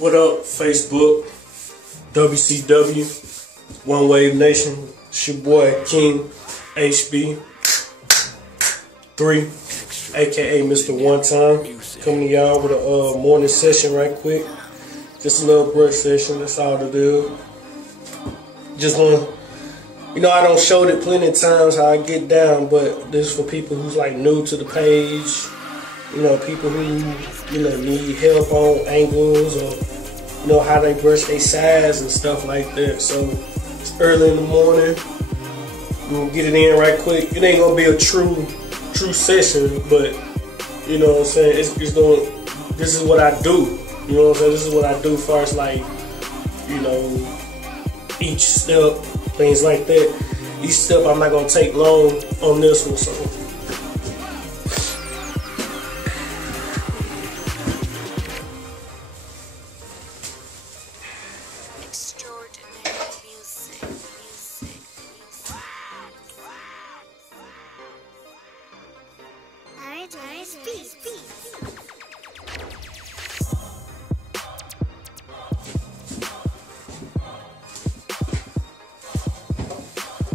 What up, Facebook, WCW, One Wave Nation? It's your boy King HB3, aka Mr. One Time, coming to y'all with a morning session right quick. Just a little brush session, that's all to do. Just want to, I don't show it plenty of times how I get down, but this is for people who's like new to the page, people who, need help on angles or, how they brush their sides and stuff like that. So it's early in the morning. I'm gonna get it in right quick. It ain't gonna be a true session, but you know what I'm saying, this is what I do. You know what I'm saying? This is what I do as far as like, each step, things like that. Each step I'm not gonna take long on this one, so.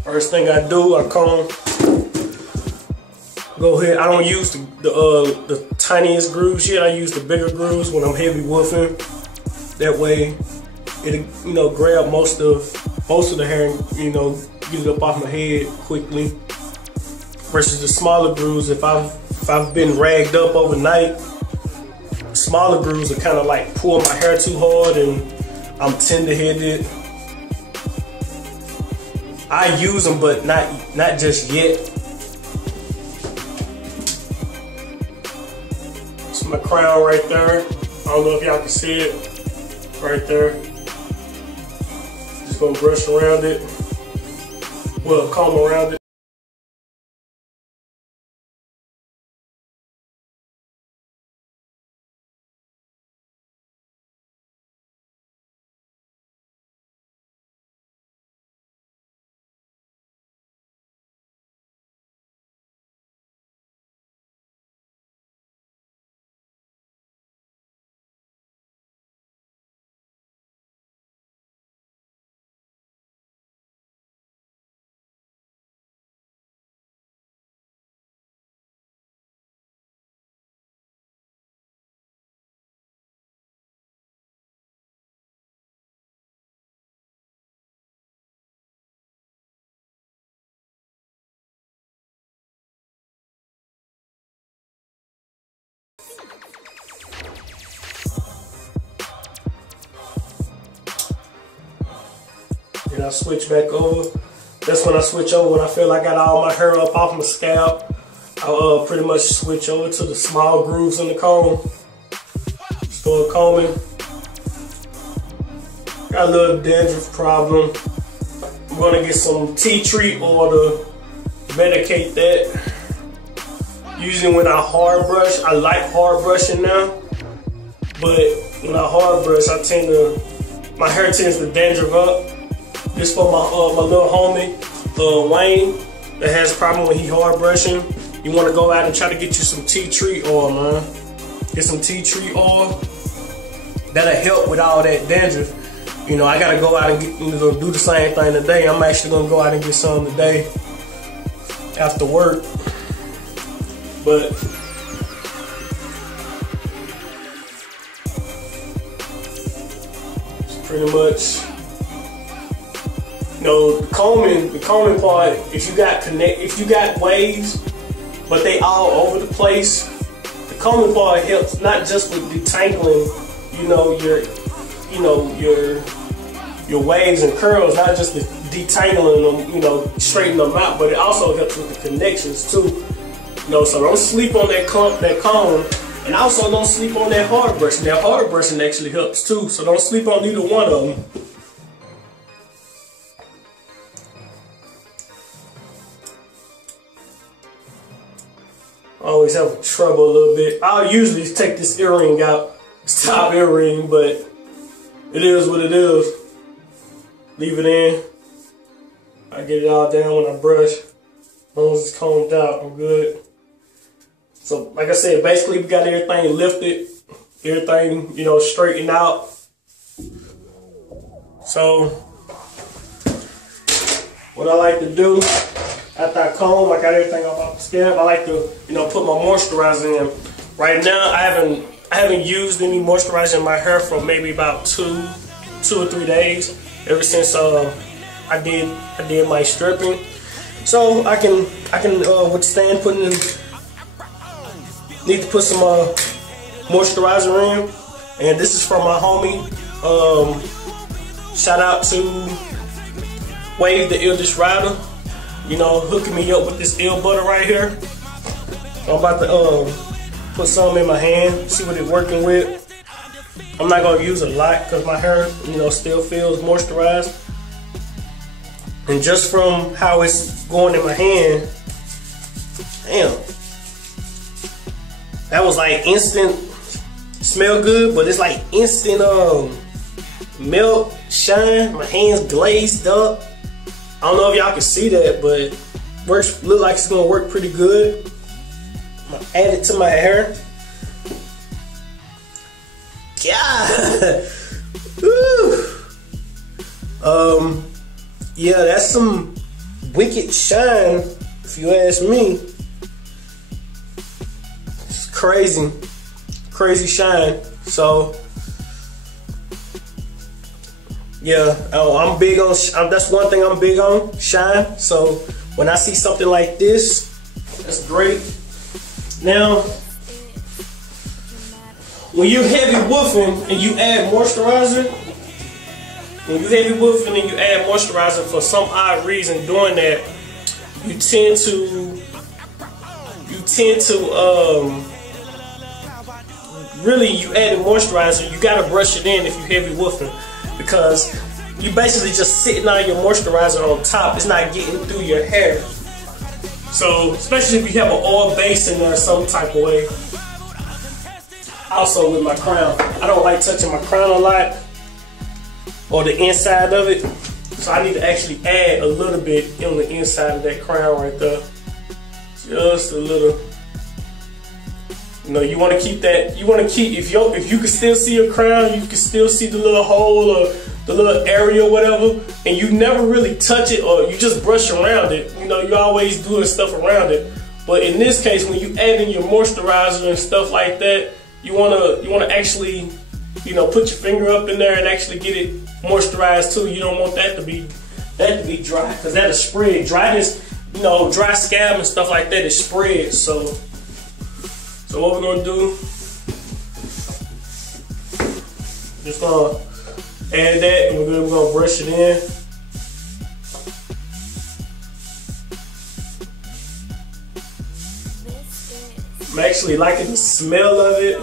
First thing I do, I comb. Go ahead. I don't use the tiniest grooves yet. I use the bigger grooves when I'm heavy woofing. That way, it'll grab most of the hair and get it up off my head quickly. Versus the smaller grooves, if I've been ragged up overnight, smaller grooves are kind of like pull my hair too hard and I'm tender-headed. I use them, but not just yet. It's my crown right there. I don't know if y'all can see it. Right there. Just gonna brush around it. Well, comb around it. Then I switch back over. That's when I switch over when I feel like I got all my hair up off my scalp. I'll pretty much switch over to the small grooves in the comb. Start combing. Got a little dandruff problem. I'm gonna get some tea tree oil to medicate that. Usually when I hard brush, I like hard brushing now, but when I hard brush, my hair tends to dandruff up. This for my little homie, Wayne, that has a problem when he hard brushing. You want to go out and try to get you some tea tree oil, man. Get some tea tree oil. That'll help with all that dandruff. I gotta go out and do the same thing today. I'm actually gonna go out and get some today after work. But it's pretty much. The combing part, if you got waves, but they all over the place, the combing part helps not just with detangling, your waves and curls, not just the detangling them, straighten them out, but it also helps with the connections too. So don't sleep on that comb, and also don't sleep on that hard brushing. That hard brushing actually helps too, so don't sleep on either one of them. I always have trouble a little bit. I'll usually take this earring out, this top earring, but it is what it is. Leave it in. I get it all down when I brush. As long as it's combed out, I'm good. So, like I said, basically we got everything lifted, everything, straightened out. So what I like to do after I comb, I got everything off the scalp, I like to, put my moisturizer in. Right now, I haven't used any moisturizer in my hair for maybe about two or 3 days. Ever since I did my stripping, so I can withstand putting in. Need to put some moisturizer in, and this is from my homie. Shout out to Wave the Illest Rider. Hooking me up with this ill butter right here. I'm about to put some in my hand, see what it's working with. I'm not gonna use a lot because my hair, still feels moisturized. And just from how it's going in my hand, damn, that was like instant. Smell good, but it's like instant melt, shine. My hands glazed up. I don't know if y'all can see that, but look like it's gonna work pretty good. I'm gonna add it to my hair. Yeah. Yeah, that's some wicked shine, if you ask me. It's crazy shine. So yeah, I'm big on. That's one thing I'm big on, shine. So when I see something like this, that's great. Now, when you're heavy woofing and you add moisturizer, for some odd reason doing that, you tend to really, you add moisturizer, you gotta brush it in if you're heavy woofing, because you basically just sitting on your moisturizer on top. It's not getting through your hair. So especially if you have an oil base in there some type of way. Also with my crown, I don't like touching my crown a lot, or the inside of it. So I need to actually add a little bit on the inside of that crown right there. Just a little. You want to keep that. You want to keep, if you can still see your crown, you can still see the little hole or the little area or whatever, and you never really touch it, or you just brush around it. You're always doing stuff around it. But in this case, when you add in your moisturizer and stuff like that, you wanna actually, put your finger up in there and actually get it moisturized too. You don't want that to be dry, because that'll spread. Dryness, dry scab and stuff like that, it spreads. So what we're gonna do, just gonna add that, and we're gonna brush it in. I'm actually liking the smell of it.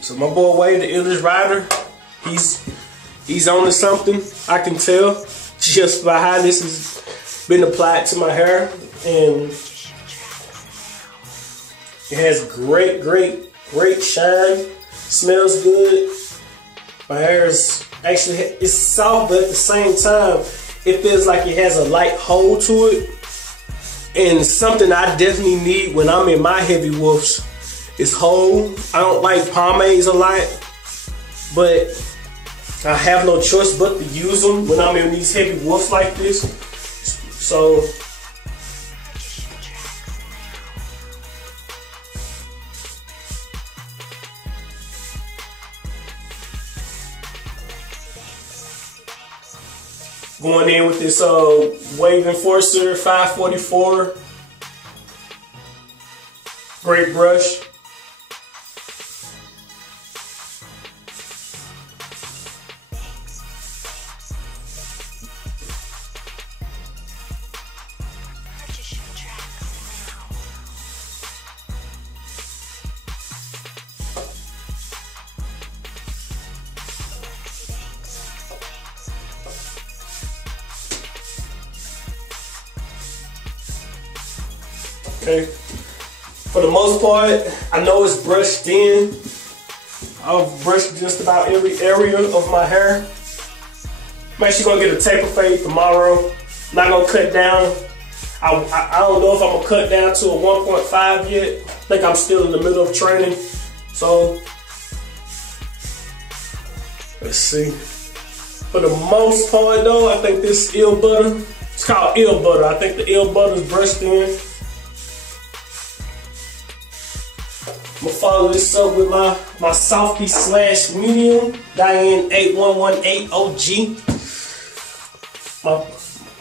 So my boy Wade, the Illest Rider, he's on to something. I can tell just by how this has been applied to my hair, and it has great shine. Smells good. My hair is actually, it's soft, but at the same time, it feels like it has a light hold to it. And something I definitely need when I'm in my heavy woofs is hold. I don't like pomades a lot, but I have no choice but to use them when I'm in these heavy woofs like this. So going in with this Wave Enforcer 544. Great brush. Okay. For the most part, I know it's brushed in. I've brushed just about every area of my hair. I'm actually gonna get a taper fade tomorrow. I'm not gonna cut down. I don't know if I'm gonna cut down to a 1.5 yet. I think I'm still in the middle of training. So, let's see. For the most part though, I think this eel butter, it's called eel butter. I think the eel butter is brushed in. I'm gonna follow this up with my Softy / medium, Diane 8118 OG.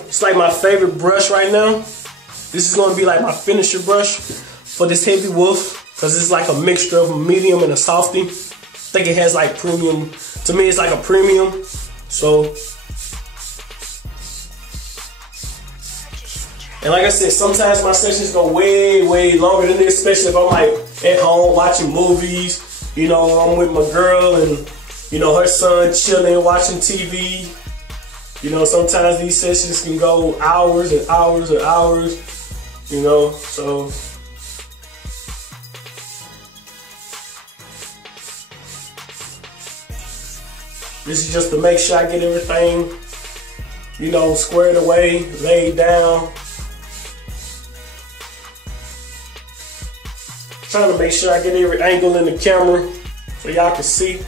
It's like my favorite brush right now. This is gonna be like my finisher brush for this Heavy Wolf, because it's like a mixture of a medium and a softy. I think it has like premium. To me, it's like a premium. So, and like I said, sometimes my sessions go way longer than this, especially if I'm like at home watching movies. You know, I'm with my girl and, you know, her son chilling, watching TV. You know, sometimes these sessions can go hours and hours and hours, you know, so. This is just to make sure I get everything, you know, squared away, laid down. Trying to make sure I get every angle in the camera so y'all can see.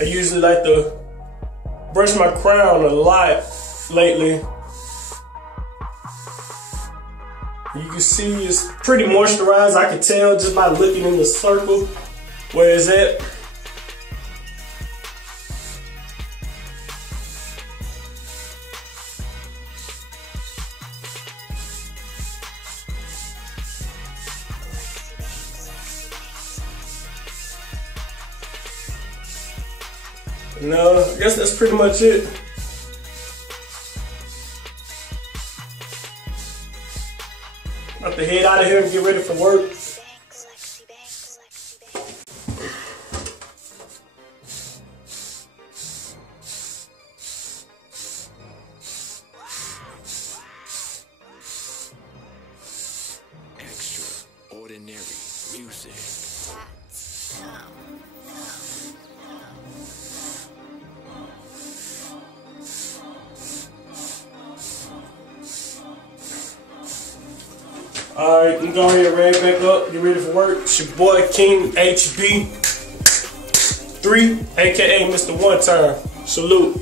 I usually like to brush my crown a lot lately. You can see it's pretty moisturized. I can tell just by looking in the circle where it's at. No, I guess that's pretty much it. About to head out of here and get ready for work. Extraordinary music. Alright, I'm going ahead and rag back up, get ready for work. It's your boy King HB3, aka Mr. One Time. Salute.